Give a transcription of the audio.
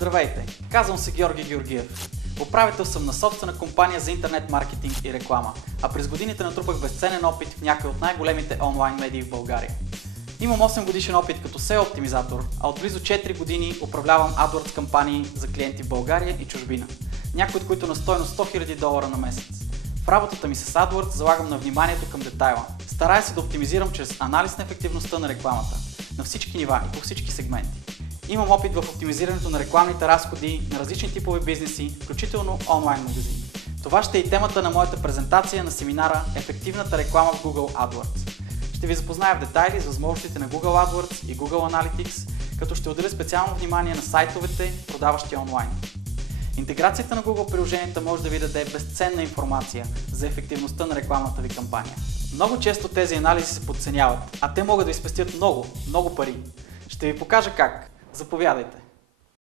Здравейте! Казвам се Георги Георгиев. Управител съм на собствена компания за интернет маркетинг и реклама, а през годините натрупах безценен опит в някои от най-големите онлайн медии в България. Имам 8 годишен опит като SEO оптимизатор, а от близо 4 години управлявам AdWords кампании за клиенти в България и чужбина, някои от които на стойност $100,000 на месец. В работата ми с AdWords залагам на вниманието към детайла. Старая се да оптимизирам чрез анализ на ефективността на рекламата, на всички нива и по всички сегменти. Имам опит в оптимизирането на рекламните разходи на различни типове бизнеси, включително онлайн магазини. Това ще е и темата на моята презентация на семинара Ефективната реклама в Google AdWords. Ще ви запозная в детайли с възможностите на Google AdWords и Google Analytics, като ще отделя специално внимание на сайтовете, продаващи онлайн. Интеграцията на Google приложенията може да ви даде безценна информация за ефективността на рекламната ви кампания. Много често тези анализи се подценяват, а те могат да ви спестят много пари. Ще ви покажа как. Заповядайте!